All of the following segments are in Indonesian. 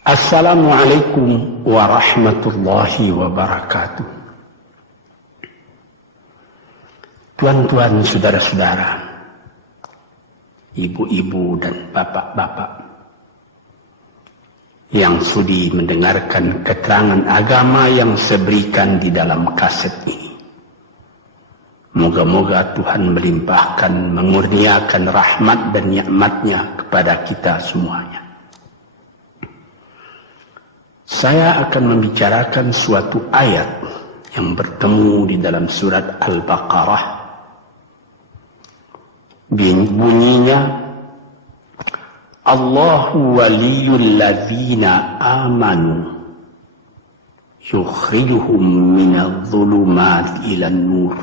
Assalamualaikum warahmatullahi wabarakatuh. Tuan-tuan, saudara-saudara, ibu-ibu dan bapak-bapak yang sudi mendengarkan keterangan agama yang saya berikan di dalam kaset ini. Moga-moga Tuhan melimpahkan, mengurniakan rahmat dan nikmat-Nya kepada kita semuanya. Saya akan membicarakan suatu ayat yang bertemu di dalam surat Al-Baqarah. Bunyinya, Allahu waliyul ladzina amanu yukhrijuhum minadh dhulumati ilan nur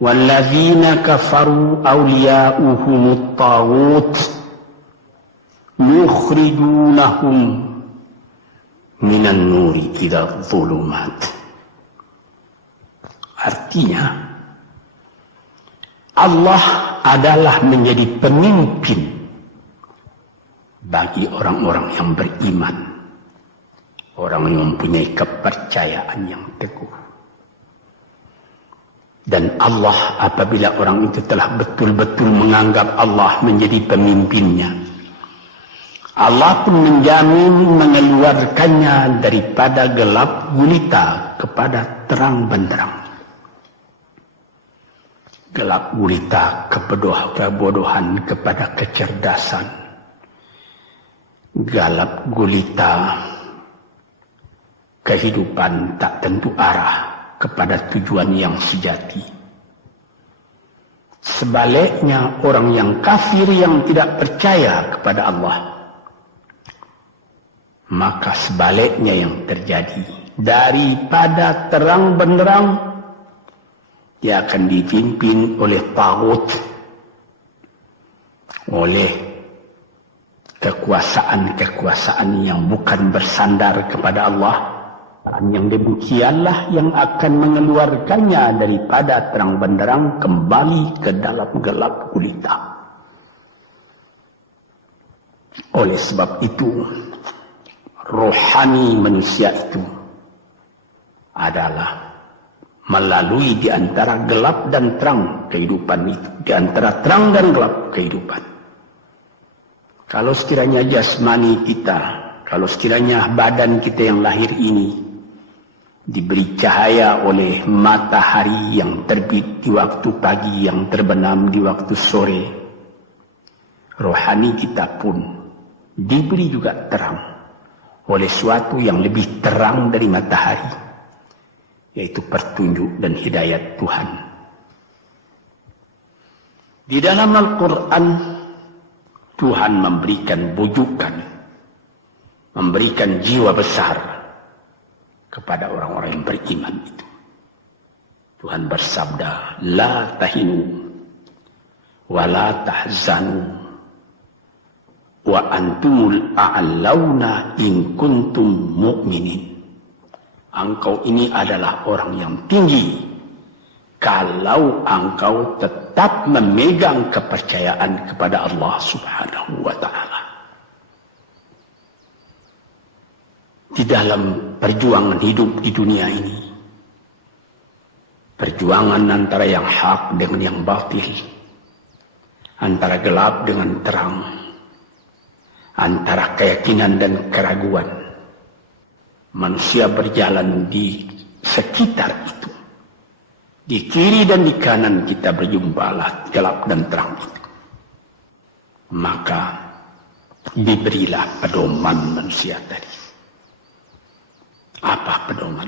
wal ladzina kafaru awliya'uhumut taghut yukhrijunahum minan nuri ila dhulumat. Artinya, Allah adalah menjadi pemimpin bagi orang-orang yang beriman, orang yang mempunyai kepercayaan yang teguh. Dan Allah, apabila orang itu telah betul-betul menganggap Allah menjadi pemimpinnya, Allah pun menjamin mengeluarkannya daripada gelap gulita kepada terang benderang. Gelap gulita kebodohan kepada kecerdasan. Gelap gulita kehidupan tak tentu arah kepada tujuan yang sejati. Sebaliknya, orang yang kafir yang tidak percaya kepada Allah, maka sebaliknya yang terjadi, daripada terang benderang dia akan dipimpin oleh taghut, oleh kekuasaan-kekuasaan yang bukan bersandar kepada Allah. Yang demikianlah yang akan mengeluarkannya daripada terang benderang kembali ke dalam gelap gulita. Oleh sebab itu, rohani manusia itu adalah melalui di antara gelap dan terang kehidupan itu, di antara terang dan gelap kehidupan. Kalau sekiranya jasmani kita, kalau sekiranya badan kita yang lahir ini diberi cahaya oleh matahari yang terbit di waktu pagi, yang terbenam di waktu sore, rohani kita pun diberi juga terang oleh suatu yang lebih terang dari matahari, yaitu petunjuk dan hidayat Tuhan. Di dalam Al-Quran, Tuhan memberikan bujukan, memberikan jiwa besar kepada orang-orang yang beriman itu. Tuhan bersabda, La tahinu wa la tahzanu wa antumul a'launa in kuntum mu'minin. Engkau ini adalah orang yang tinggi kalau engkau tetap memegang kepercayaan kepada Allah Subhanahu wa ta'ala. Di dalam perjuangan hidup di dunia ini, perjuangan antara yang hak dengan yang batil, antara gelap dengan terang, antara keyakinan dan keraguan, manusia berjalan di sekitar itu. Di kiri dan di kanan kita berjumpalah gelap dan terang itu. Maka diberilah pedoman manusia tadi. Apa pedoman?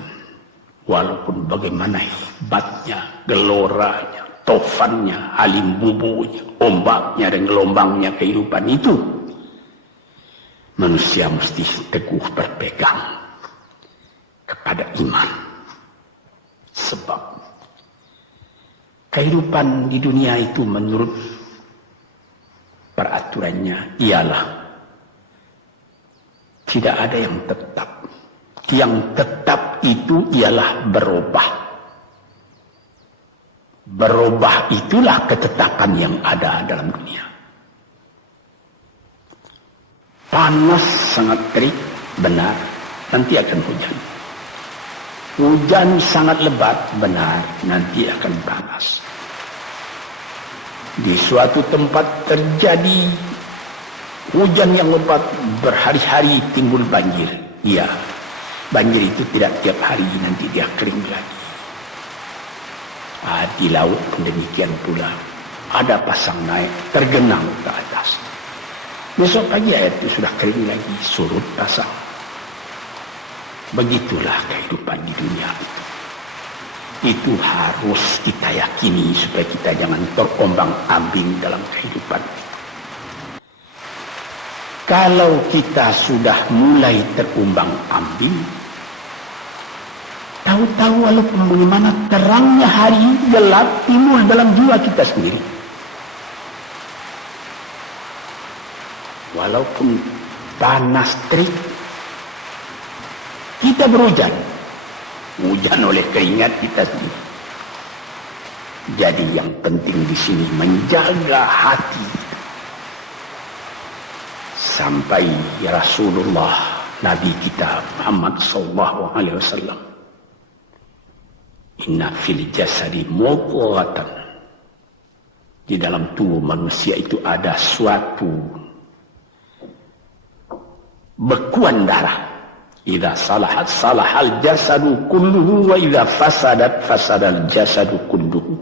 Walaupun bagaimana hebatnya, geloranya, tofannya, alim bubunya, ombaknya dan gelombangnya kehidupan itu, manusia mesti teguh berpegang kepada iman. Sebab kehidupan di dunia itu menurut peraturannya ialah tidak ada yang tetap. Yang tetap itu ialah berubah. Berubah itulah ketetapan yang ada dalam dunia. panas sangat terik, benar, nanti akan hujan. Hujan sangat lebat, benar, nanti akan panas. Di suatu tempat terjadi hujan yang lebat, berhari-hari timbul banjir. Ya, banjir itu tidak tiap hari, nanti dia kering lagi. Di laut pun demikian pula. Ada pasang naik, tergenang ke atas. Besok pagi air itu sudah kering lagi, surut pasang. Begitulah kehidupan di dunia itu. Itu harus kita yakini supaya kita jangan terombang-ambing dalam kehidupan itu. Kalau kita sudah mulai terombang-ambing, tahu-tahu walaupun bagaimana terangnya hari gelap timbul dalam jiwa kita sendiri. Walaupun panas terik, kita berhujan. Hujan oleh keringat kita sendiri. Jadi yang penting di sini menjaga hati. Sampai Rasulullah Nabi kita Muhammad sallallahu alaihi wasallam, inna fil jasadi mudghatan. Di dalam tubuh manusia itu ada suatu bekuan darah. Idza salahat salahal jasadu kulluhu wa idza fasadat fasadal jasadu kulluhu.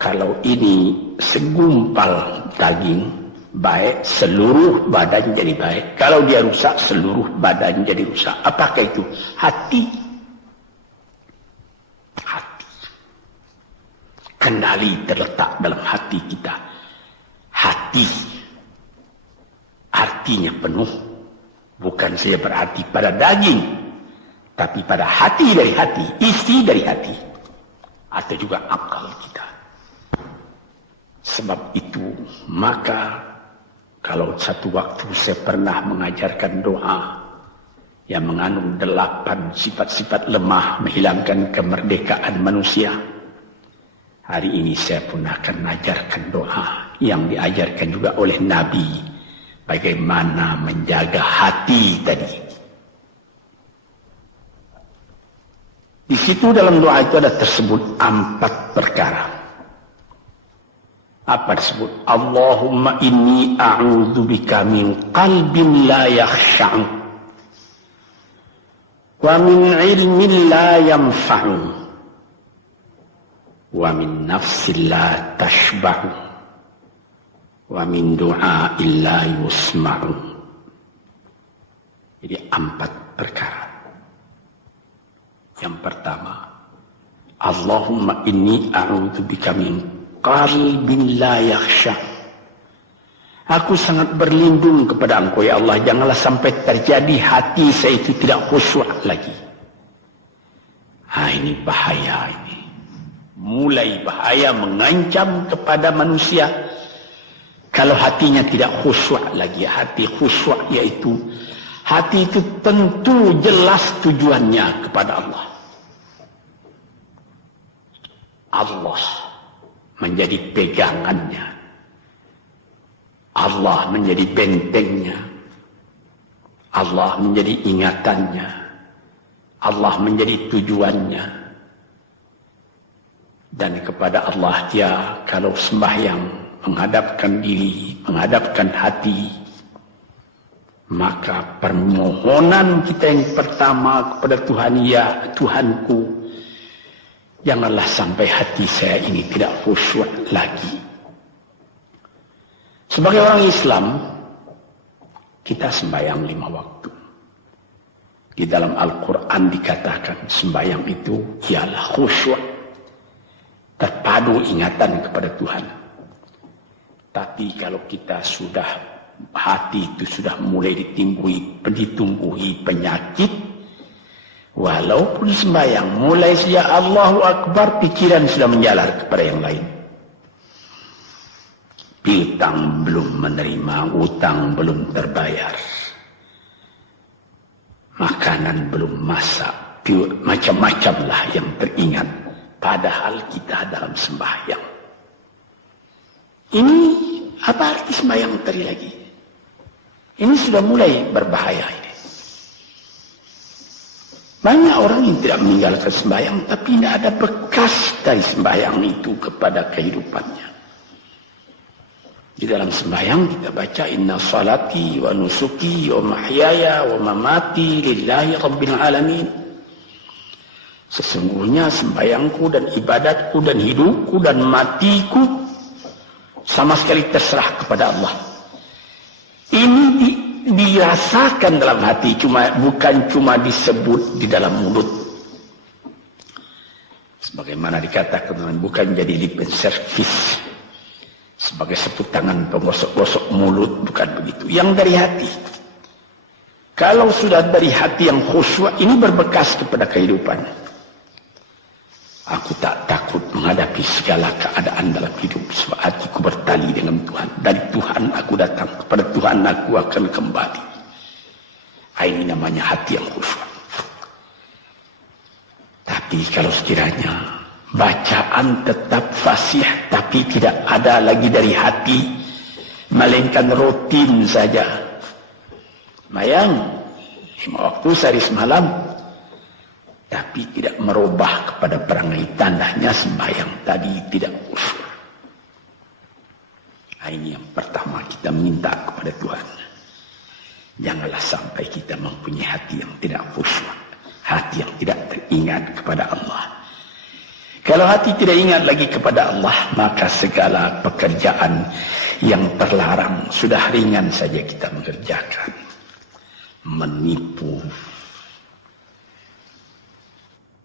Kalau ini segumpal daging baik, seluruh badan jadi baik. Kalau dia rusak, seluruh badan jadi rusak. Apakah itu? Hati. Hati. Kendali terletak dalam hati kita. Hati artinya penuh. Bukan saja berarti pada daging, tapi pada hati dari hati, isi dari hati, atau juga akal kita. Sebab itu, maka kalau satu waktu saya pernah mengajarkan doa yang mengandung 8 sifat-sifat lemah menghilangkan kemerdekaan manusia, hari ini saya pun akan mengajarkan doa yang diajarkan juga oleh Nabi. Bagaimana menjaga hati tadi. Di situ dalam doa itu ada tersebut 4 perkara. Apa tersebut? Allahumma inni a'udzubika min qalbin la yakhsha'u wa min ilmin la yanfa'u wa min nafsin la tashba'u wa min du'a illa yusma'u. Jadi 4 perkara. Yang pertama, Allahumma inni a'udzubika min qalbin la yakhsha. Aku sangat berlindung kepada Engkau ya Allah, janganlah sampai terjadi hati saya itu tidak khusyuk lagi. Ini bahaya ini. Mulai bahaya mengancam kepada manusia. Kalau hatinya tidak khusyuk lagi, hati khusyuk yaitu hati itu tentu jelas tujuannya kepada Allah. Allah menjadi pegangannya. Allah menjadi bentengnya. Allah menjadi ingatannya. Allah menjadi tujuannya. Dan kepada Allah dia kalau sembahyang menghadapkan diri, menghadapkan hati, maka permohonan kita yang pertama kepada Tuhan, ya Tuhanku, janganlah sampai hati saya ini tidak khusyuk lagi. Sebagai orang Islam, kita sembahyang 5 waktu. Di dalam Al-Quran dikatakan sembahyang itu ialah khusyuk, terpadu ingatan kepada Tuhan. Tapi kalau kita sudah, hati itu sudah mulai ditumbuhi penyakit, walaupun sembahyang, mulai sejak Allahu Akbar, pikiran sudah menjalar kepada yang lain. Piutang belum menerima, utang belum terbayar, makanan belum masak, macam-macam lah yang teringat. Padahal kita dalam sembahyang. Ini apa arti sembahyang tadi lagi? Ini sudah mulai berbahaya ini. Banyak orang yang tidak meninggalkan sembahyang, tapi tidak ada bekas dari sembahyang itu kepada kehidupannya. Di dalam sembahyang kita baca inna salati wa nusuki wa mahyaya wa mamati lillahi rabbil alamin. Sesungguhnya sembahyangku dan ibadatku dan hidupku dan matiku sama sekali terserah kepada Allah. Ini dirasakan dalam hati, bukan cuma disebut di dalam mulut. Sebagaimana dikatakan, bukan jadi lip service sebagai seput tangan penggosok-gosok mulut, bukan begitu. Yang dari hati. Kalau sudah dari hati yang khusyuk, ini berbekas kepada kehidupan. Aku tak takut menghadapi segala keadaan dalam hidup, sebab hatiku bertali dengan Tuhan. Dari Tuhan aku datang, kepada Tuhan aku akan kembali. Ini namanya hati yang khusyuk. Tapi kalau sekiranya bacaan tetap fasih, tapi tidak ada lagi dari hati, melainkan rutin saja. Mayang 5 waktu sehari semalam, tapi tidak merubah kepada perangai, tandanya sembahyang tadi tidak khusyuk. Ini yang pertama kita minta kepada Tuhan. Janganlah sampai kita mempunyai hati yang tidak khusyuk, hati yang tidak teringat kepada Allah. Kalau hati tidak ingat lagi kepada Allah, maka segala pekerjaan yang terlarang sudah ringan saja kita mengerjakan. Menipu,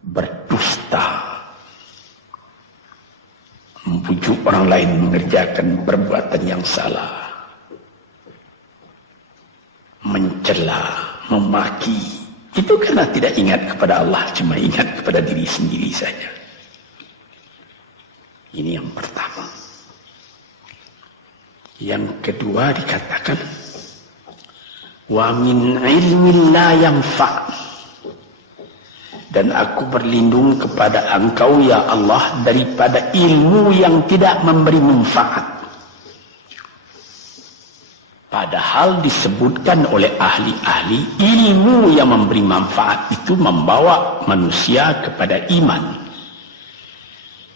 berdusta, membujuk orang lain mengerjakan perbuatan yang salah, mencela, memaki, itu karena tidak ingat kepada Allah, cuma ingat kepada diri sendiri saja. Ini yang pertama. Yang kedua dikatakan, wa min ilmin la yanfa'. Dan aku berlindung kepada Engkau ya Allah daripada ilmu yang tidak memberi manfaat. Padahal disebutkan oleh ahli-ahli, ilmu yang memberi manfaat itu membawa manusia kepada iman.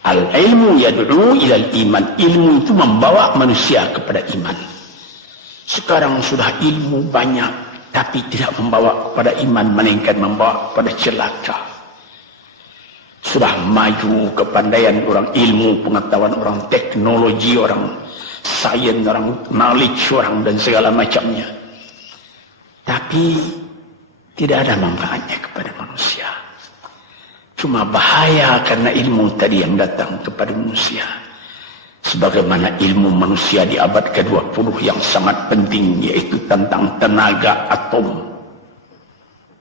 Al-ilmu yad'u ilal iman. Ilmu itu membawa manusia kepada iman. Sekarang sudah ilmu banyak, tapi tidak membawa kepada iman, melainkan membawa kepada celaka. Sudah maju kepandaian orang, ilmu, pengetahuan orang, teknologi orang, sains orang, knowledge orang, dan segala macamnya. Tapi tidak ada manfaatnya kepada manusia. Cuma bahaya karena ilmu tadi yang datang kepada manusia. Sebagaimana ilmu manusia di abad ke-20 yang sangat penting, yaitu tentang tenaga atom.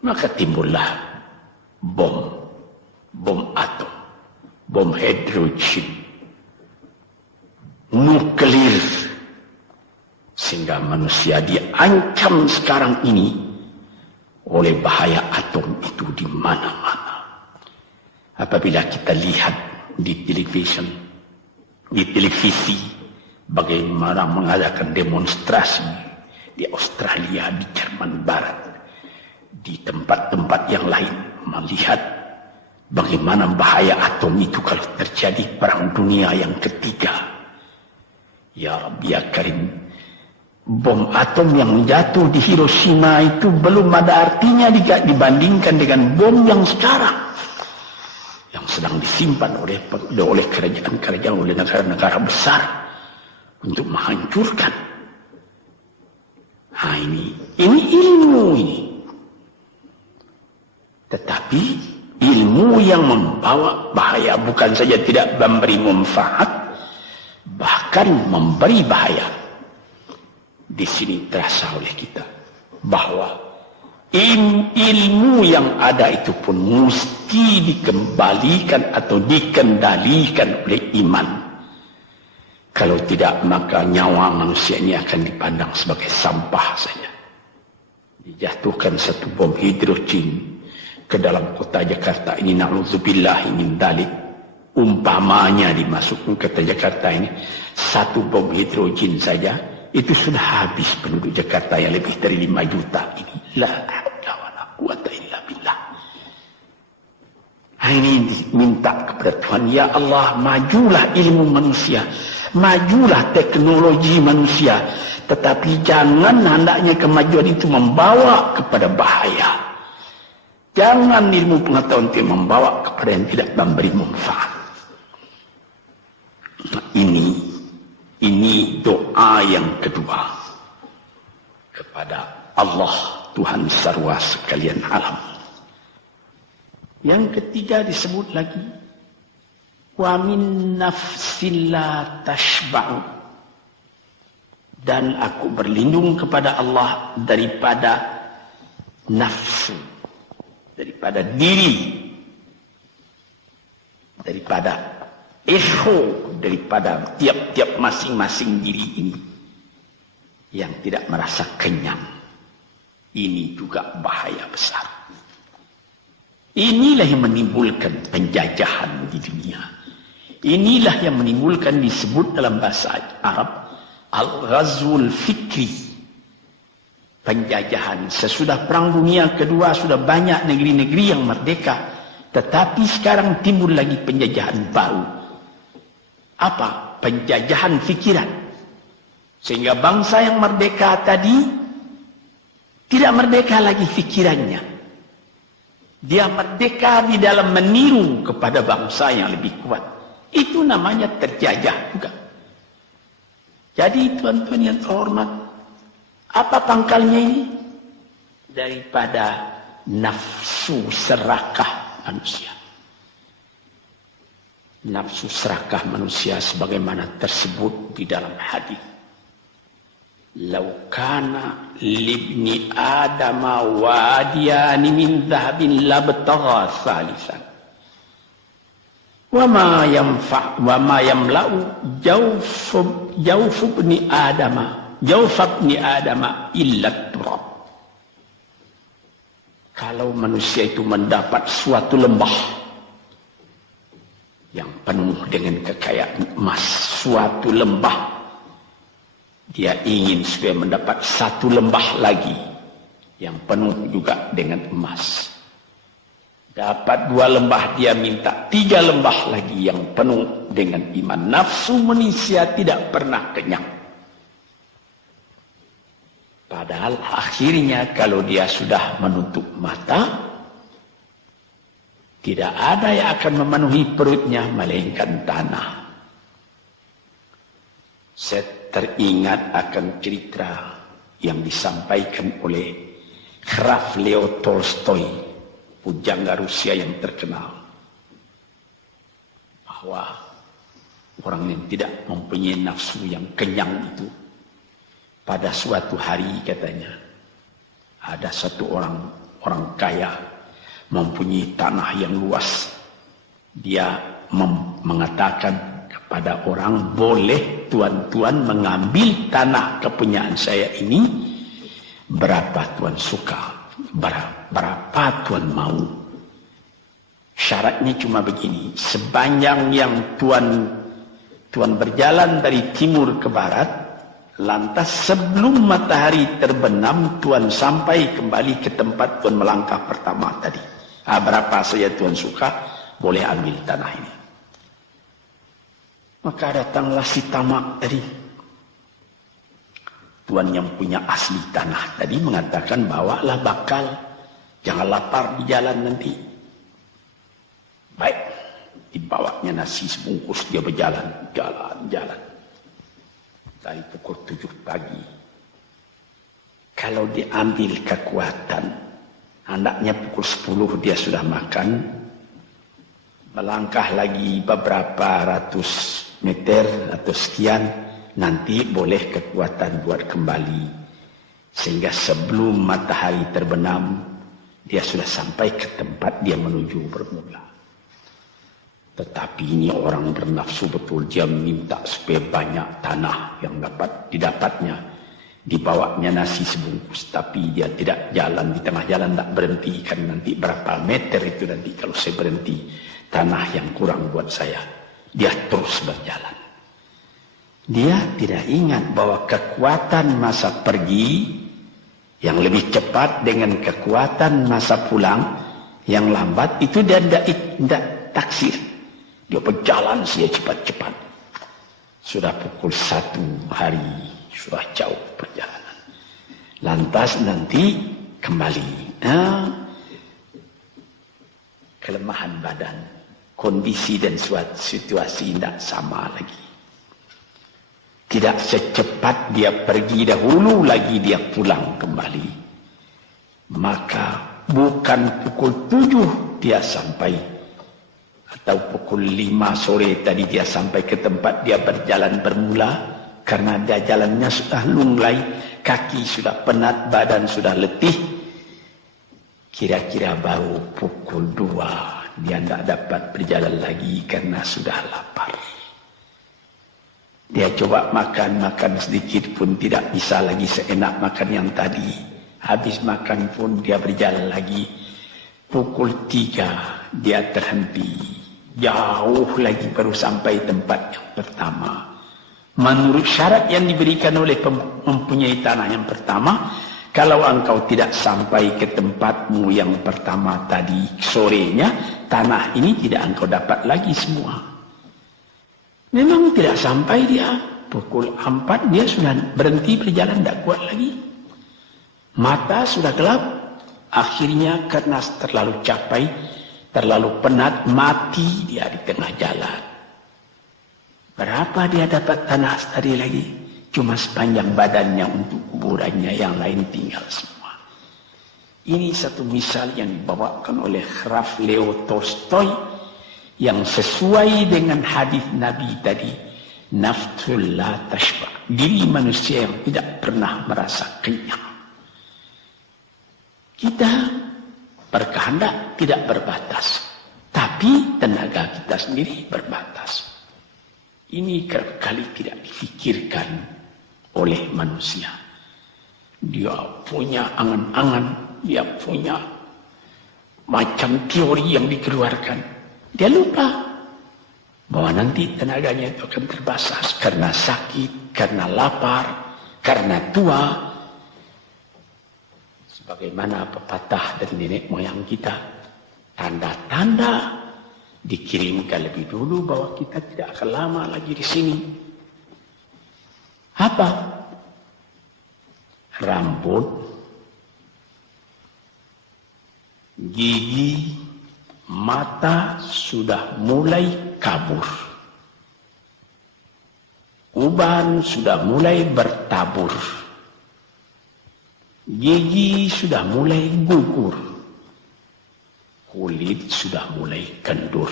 Maka timbullah bom atom, bom hidrogen, nuklir. Sehingga manusia diancam sekarang ini oleh bahaya atom itu di mana-mana. Apabila kita lihat di televisi bagaimana mengadakan demonstrasi di Australia, di Jerman Barat, di tempat-tempat yang lain, melihat bagaimana bahaya atom itu kalau terjadi perang dunia yang ketiga. Ya Rabbi ya Karim, bom atom yang jatuh di Hiroshima itu belum ada artinya dibandingkan dengan bom yang sekarang, yang sedang disimpan oleh kerajaan-kerajaan, oleh negara-negara besar untuk menghancurkan. Nah, ini ilmu ini. Tetapi ilmu yang membawa bahaya, bukan saja tidak memberi manfaat, bahkan memberi bahaya. Di sini terasa oleh kita bahwa ilmu yang ada itu pun mesti dikembalikan atau dikendalikan oleh iman. Kalau tidak, maka nyawa manusia ini akan dipandang sebagai sampah saja. Dijatuhkan satu bom hidrogen ke dalam kota Jakarta ini, na'udzubillah min dzalik, umpamanya dimasukkan ke kota Jakarta ini satu bom hidrogen saja, itu sudah habis penduduk Jakarta yang lebih dari 5 juta ini. La haula wala quwata illa billah. Ini minta kepada Tuhan, ya Allah, majulah ilmu manusia, majulah teknologi manusia, tetapi jangan hendaknya kemajuan itu membawa kepada bahaya. Jangan ilmu pengetahuan itu membawa kepada yang tidak memberi manfaat. Ini doa yang kedua kepada Allah Tuhan sarwa sekalian alam. Yang ketiga disebut lagi, wa min nafsin la tashba'u, dan aku berlindung kepada Allah daripada nafsu, daripada diri, daripada ego, daripada tiap-tiap masing-masing diri ini yang tidak merasa kenyang. Ini juga bahaya besar. Inilah yang menimbulkan penjajahan di dunia. Inilah yang menimbulkan, disebut dalam bahasa Arab, al-ghazwul fikri, penjajahan. Sesudah Perang Dunia Kedua sudah banyak negeri-negeri yang merdeka, tetapi sekarang timbul lagi penjajahan baru. Apa? Penjajahan fikiran. Sehingga bangsa yang merdeka tadi tidak merdeka lagi fikirannya. Dia merdeka di dalam meniru kepada bangsa yang lebih kuat. Itu namanya terjajah juga. Jadi tuan-tuan yang terhormat, apa pangkalnya ini? Daripada nafsu serakah manusia. Nafsu serakah manusia sebagaimana tersebut di dalam hadis. Lau kana libni adama wadiyani min dhahabin labtagha thalithan. Wa ma yamla'u jawfubni adama illa turab. Kalau manusia itu mendapat suatu lembah yang penuh dengan kekayaan emas, suatu lembah, dia ingin supaya mendapat satu lembah lagi yang penuh juga dengan emas. Dapat 2 lembah, dia minta 3 lembah lagi yang penuh dengan iman. Nafsu manusia tidak pernah kenyang. Padahal akhirnya kalau dia sudah menutup mata, tidak ada yang akan memenuhi perutnya melainkan tanah. Saya teringat akan cerita yang disampaikan oleh Graf Leo Tolstoy, pujangga Rusia yang terkenal, bahwa orang yang tidak mempunyai nafsu yang kenyang itu, pada suatu hari katanya, ada satu orang kaya mempunyai tanah yang luas. Dia mengatakan kepada orang, boleh tuan-tuan mengambil tanah kepunyaan saya ini, berapa tuan suka, berapa tuan mau. Syaratnya cuma begini, sepanjang yang tuan berjalan dari timur ke barat, lantas sebelum matahari terbenam, tuan sampai kembali ke tempat tuan melangkah pertama tadi. Berapa saja tuan suka, boleh ambil tanah ini. Maka datanglah si tamak tadi. Tuan yang punya asli tanah tadi mengatakan, bawalah bakal, jangan lapar di jalan nanti. Baik, dibawanya nasi sebungkus, dia berjalan, jalan. Dari pukul 7 pagi. Kalau diambil kekuatan, hendaknya pukul 10 dia sudah makan. Melangkah lagi beberapa ratus meter atau sekian, nanti boleh kekuatan buat kembali. Sehingga sebelum matahari terbenam, dia sudah sampai ke tempat dia menuju bermula. Tetapi ini orang bernafsu betul, dia minta supaya banyak tanah yang dapat didapatnya. Dibawanya nasi sebungkus, tapi dia tidak jalan, di tengah jalan tak berhenti, kan nanti berapa meter itu nanti kalau saya berhenti, tanah yang kurang buat saya. Dia terus berjalan. Dia tidak ingat bahwa kekuatan masa pergi yang lebih cepat dengan kekuatan masa pulang yang lambat itu dia tidak taksir. Dia berjalan saja cepat-cepat. Sudah pukul 1 hari, sudah jauh perjalanan. Lantas nanti kembali. Kelemahan badan, kondisi dan suatu situasi tidak sama lagi. Tidak secepat dia pergi dahulu lagi dia pulang kembali. Maka bukan pukul 7 dia sampai, atau pukul 5 sore tadi dia sampai ke tempat dia berjalan bermula, karena dia jalannya sudah lunglai, kaki sudah penat, badan sudah letih. Kira-kira baru pukul 2 dia tidak dapat berjalan lagi karena sudah lapar. Dia coba makan sedikit pun tidak bisa lagi seenak makan yang tadi. Habis makan pun dia berjalan lagi. Pukul 3 dia terhenti. Jauh lagi baru sampai tempat yang pertama. Menurut syarat yang diberikan oleh mempunyai tanah yang pertama, kalau engkau tidak sampai ke tempatmu yang pertama tadi sorenya, tanah ini tidak engkau dapat lagi semua. Memang tidak sampai dia. Pukul 4 dia sudah berhenti berjalan, tidak kuat lagi. Mata sudah gelap. Akhirnya karena terlalu capek, terlalu penat, mati dia di tengah jalan. Berapa dia dapat tanah tadi lagi? Cuma sepanjang badannya untuk kuburannya, yang lain tinggal semua. Ini satu misal yang dibawakan oleh Graf Leo Tolstoy, yang sesuai dengan hadis Nabi tadi, nafsul la tashba, diri manusia yang tidak pernah merasa kenyang. Kita berkehendak tidak berbatas, tapi tenaga kita sendiri berbatas. Ini kerap kali tidak difikirkan oleh manusia. Dia punya angan-angan, dia punya macam teori yang dikeluarkan. Dia lupa bahwa nanti tenaganya itu akan terbatas karena sakit, karena lapar, karena tua. Sebagaimana pepatah dari nenek moyang kita, tanda-tanda dikirimkan lebih dulu bahwa kita tidak akan lama lagi di sini. Apa? Rambut, gigi, mata sudah mulai kabur. Uban sudah mulai bertabur. Gigi sudah mulai gugur. Kulit sudah mulai kendur.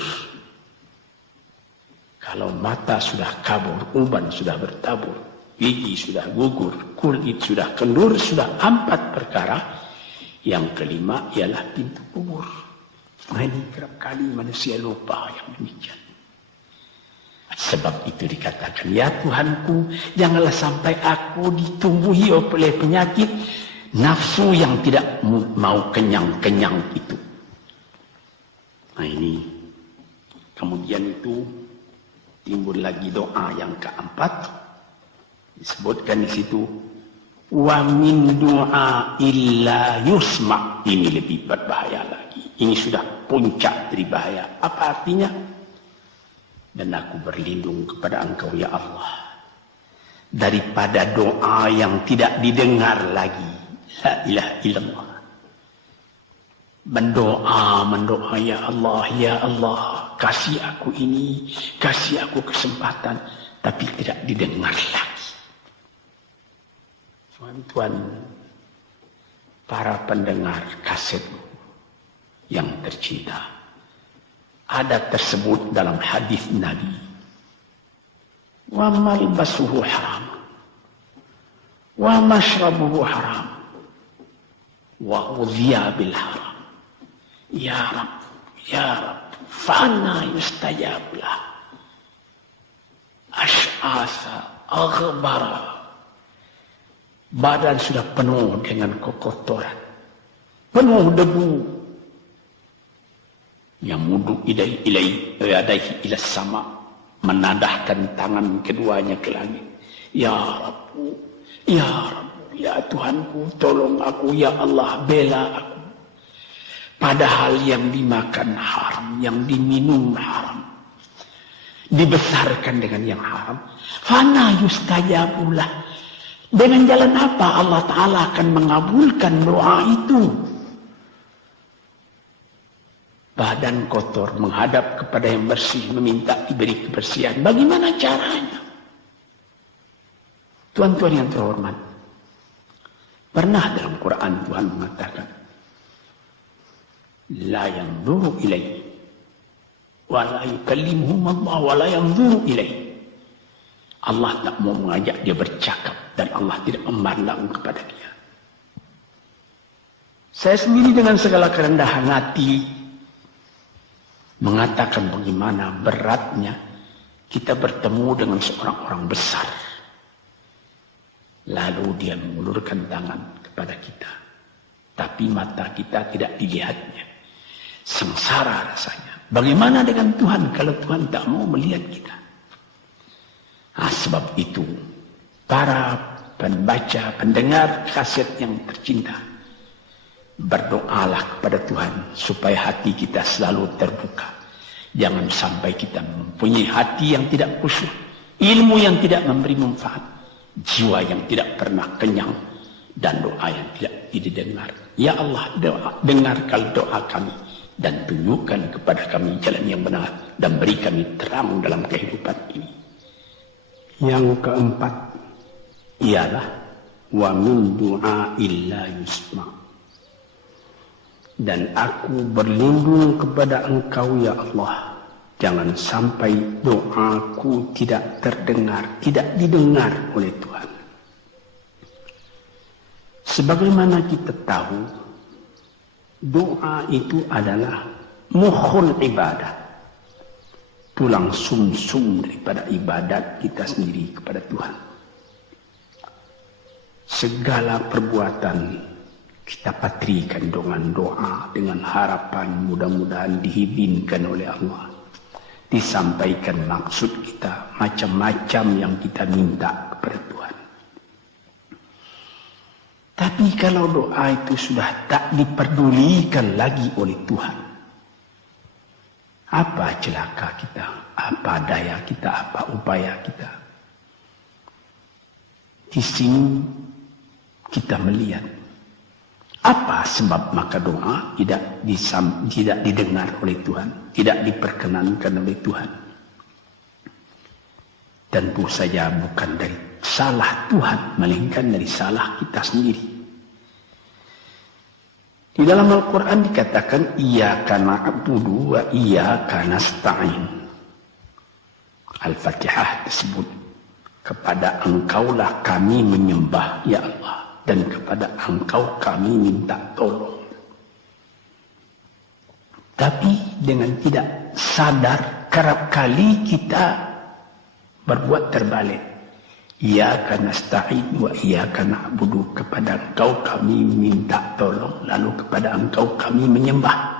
Kalau mata sudah kabur, uban sudah bertabur, gigi sudah gugur, kulit sudah kendur, sudah 4 perkara. Yang kelima ialah pintu kubur. Nah, ini kerap kali manusia lupa yang demikian. Sebab itu dikatakan, ya Tuhanku, janganlah sampai aku ditumbuhi oleh penyakit nafsu yang tidak mau kenyang-kenyang itu. Nah ini, kemudian itu timbul lagi doa yang keempat, disebutkan di situ, wa min du'a illa yusma. Ini lebih berbahaya lagi. Ini sudah puncak dari bahaya. Apa artinya? Dan aku berlindung kepada Engkau ya Allah daripada doa yang tidak didengar lagi. La ilaha illallah. Mendoa ya Allah, kasih aku ini, kasih aku kesempatan, tapi tidak didengar lagi. Tuan-tuan, para pendengar kaset yang tercinta, ada tersebut dalam hadis Nabi, wa malbasuhu haram, wa mashrabuhu haram, wa ghudhiya bil haram. Ya Rab, fa'anna yustajab lah. Ash'asa, aghbara. Badan sudah penuh dengan kotoran, penuh debu. Yamudu ilaihi ila sama, menadahkan tangan keduanya ke langit. Ya Rabbu, ya Rabbu, ya Tuhanku, tolong aku, ya Allah, bela aku. Padahal yang dimakan haram, yang diminum haram, dibesarkan dengan yang haram. Fana yustajabulah. Dengan jalan apa Allah Ta'ala akan mengabulkan doa itu? Badan kotor menghadap kepada yang bersih, meminta diberi kebersihan. Bagaimana caranya? Tuan-tuan yang terhormat, pernah dalam Quran Tuhan mengatakan, la yanzuru ilaihi wa la yukallimuhum Allah wa la yanzuru ilaihi. Allah tak mau mengajak dia bercakap dan Allah tidak memandang kepada dia. Saya sendiri dengan segala kerendahan hati mengatakan bagaimana beratnya kita bertemu dengan seorang orang besar. Lalu dia mengulurkan tangan kepada kita. Tapi mata kita tidak dilihatnya. Sengsara rasanya. Bagaimana dengan Tuhan kalau Tuhan tak mau melihat kita? Sebab itu, para pembaca, pendengar kaset yang tercinta, berdoalah kepada Tuhan supaya hati kita selalu terbuka. Jangan sampai kita mempunyai hati yang tidak khusyuk, ilmu yang tidak memberi manfaat, jiwa yang tidak pernah kenyang, dan doa yang tidak didengar. Ya Allah, dengarkan doa kami dan tunjukkan kepada kami jalan yang benar dan beri kami terang dalam kehidupan ini. Yang keempat ialah wa min du'ail la yusma. Dan aku berlindung kepada Engkau ya Allah, jangan sampai doaku tidak terdengar, tidak didengar oleh Tuhan. Sebagaimana kita tahu, doa itu adalah mukhul ibadah, tulang sumsum daripada ibadat kita sendiri kepada Tuhan. Segala perbuatan kita patrikan dengan doa, dengan harapan mudah-mudahan diizinkan oleh Allah. Disampaikan maksud kita, macam-macam yang kita minta kepada Tuhan. Tapi kalau doa itu sudah tak diperdulikan lagi oleh Tuhan, apa celaka kita, apa daya kita, apa upaya kita? Di sini kita melihat apa sebab maka doa tidak didengar oleh Tuhan, tidak diperkenankan oleh Tuhan. Tentu saja bukan dari salah Tuhan, melainkan dari salah kita sendiri. Di dalam Al-Quran dikatakan, Iyyaka na'budu wa iyyaka nasta'in. Al-Fatihah tersebut, kepada Engkaulah kami menyembah, ya Allah, dan kepada Engkau kami minta tolong. Tapi dengan tidak sadar, kerap kali kita berbuat terbalik. Iyyaka nasta'in wa iyyaka na'budu, kepada Engkau kami minta tolong, lalu kepada Engkau kami menyembah.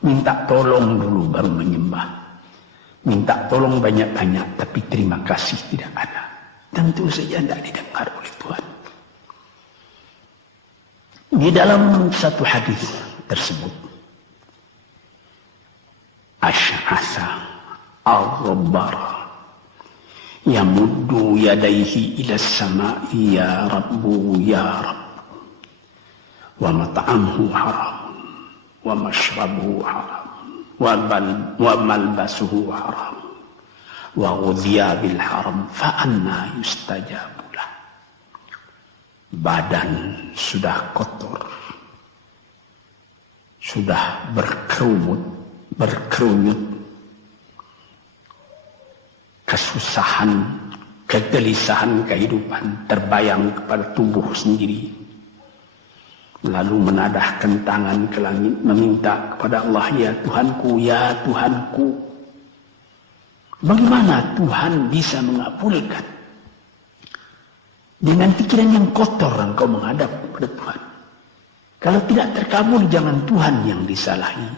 Minta tolong dulu baru menyembah. Minta tolong banyak-banyak tapi terima kasih tidak ada. Tentu saja tidak didengar oleh Tuhan. Di dalam satu hadis tersebut, Asy'asa al-Ghabbara yamuddu yadayhi ila as-sama'i ya Rabbu ya Rabb, wa mat'amuhu haram wa mashrabuhu haram wa malbasuhu haram wa ghudhiya bil haram fa anna yustajabu lah. Badan sudah kotor, sudah berkerumut, kesusahan, kegelisahan kehidupan terbayang kepada tubuh sendiri. Lalu menadahkan tangan ke langit meminta kepada Allah, ya Tuhanku, ya Tuhanku. Bagaimana Tuhan bisa mengabulkan? Dengan pikiran yang kotor engkau menghadap kepada Tuhan. Kalau tidak terkabul, jangan Tuhan yang disalahi.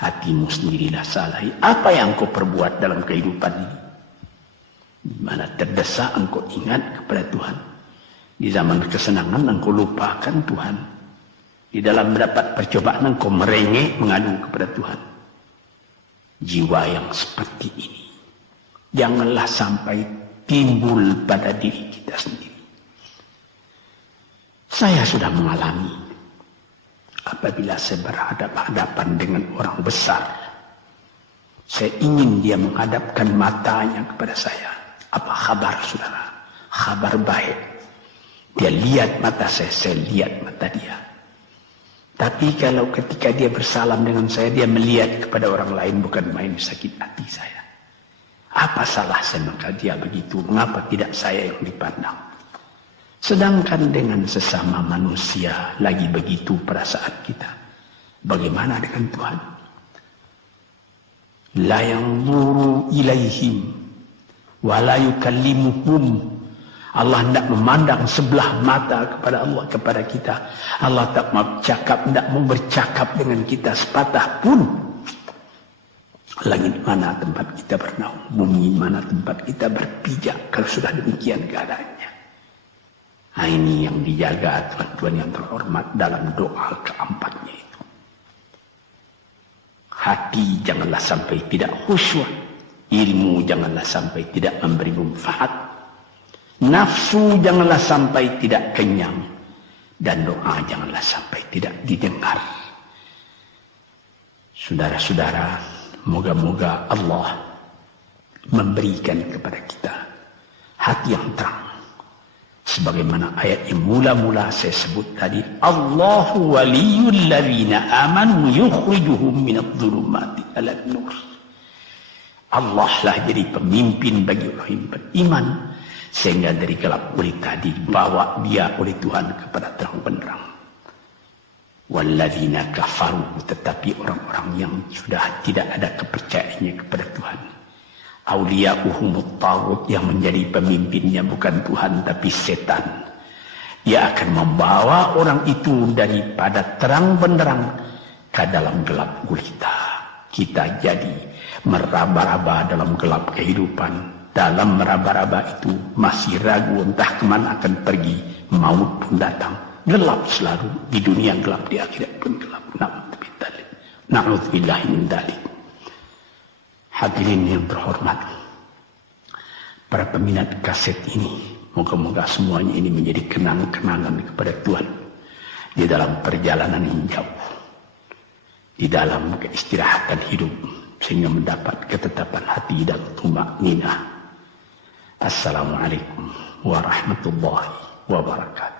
Hatimu sendirilah salah. Apa yang kau perbuat dalam kehidupan ini? Di mana terdesak engkau ingat kepada Tuhan. Di zaman kesenangan engkau lupakan Tuhan. Di dalam mendapat percobaan engkau merengek mengadu kepada Tuhan. Jiwa yang seperti ini janganlah sampai timbul pada diri kita sendiri. Saya sudah mengalami apabila saya berhadapan-hadapan dengan orang besar, saya ingin dia menghadapkan matanya kepada saya. Apa kabar saudara? Kabar baik. Dia lihat mata saya lihat mata dia. Tapi kalau ketika dia bersalam dengan saya, dia melihat kepada orang lain, bukan main sakit hati saya. Apa salah saya maka dia begitu? Mengapa tidak saya yang dipandang? Sedangkan dengan sesama manusia lagi begitu perasaan kita. Bagaimana dengan Tuhan? La yanzuru ilaihim wa la yukallimuhum. Allah tidak memandang sebelah mata kepada Allah, kepada kita. Allah tak mau tidak mau bercakap dengan kita sepatah pun. Langit mana tempat kita bernaung, bumi mana tempat kita berpijak kalau sudah demikian keadaannya. Nah, ini yang dijaga Tuhan yang terhormat dalam doa keempatnya itu. Hati janganlah sampai tidak khusyuk, ilmu janganlah sampai tidak memberi manfaat, nafsu janganlah sampai tidak kenyang, dan doa janganlah sampai tidak didengar. Saudara-saudara, moga-moga Allah memberikan kepada kita hati yang terang. Sebagaimana ayat yang mula-mula saya sebut tadi, Allahu waliyul ladzina amanu yukhrijuhum minadh-dhulumati ilan nur. Allah lah jadi pemimpin bagi orang yang beriman, sehingga dari gelap gulita dibawa dia oleh Tuhan kepada terang benderang. Walladzina kafaru, tetapi orang-orang yang sudah tidak ada kepercayaannya kepada Tuhan, awliya'uhumut taghut, yang menjadi pemimpinnya bukan Tuhan tapi setan. Dia akan membawa orang itu daripada terang benderang ke dalam gelap gulita. Kita jadi meraba-raba dalam gelap kehidupan. Dalam meraba-raba itu masih ragu entah kemana akan pergi. Maut pun datang. Gelap selalu. Di dunia gelap, di akhirat pun gelap. Na'udzubillahi min dzalik. Hadirin yang terhormat, para peminat kaset ini, moga-moga semuanya ini menjadi kenang-kenangan kepada Tuhan di dalam perjalanan yang jauh, di dalam keistirahatan hidup, sehingga mendapat ketetapan hati dan tumakninah. Assalamualaikum warahmatullahi wabarakatuh.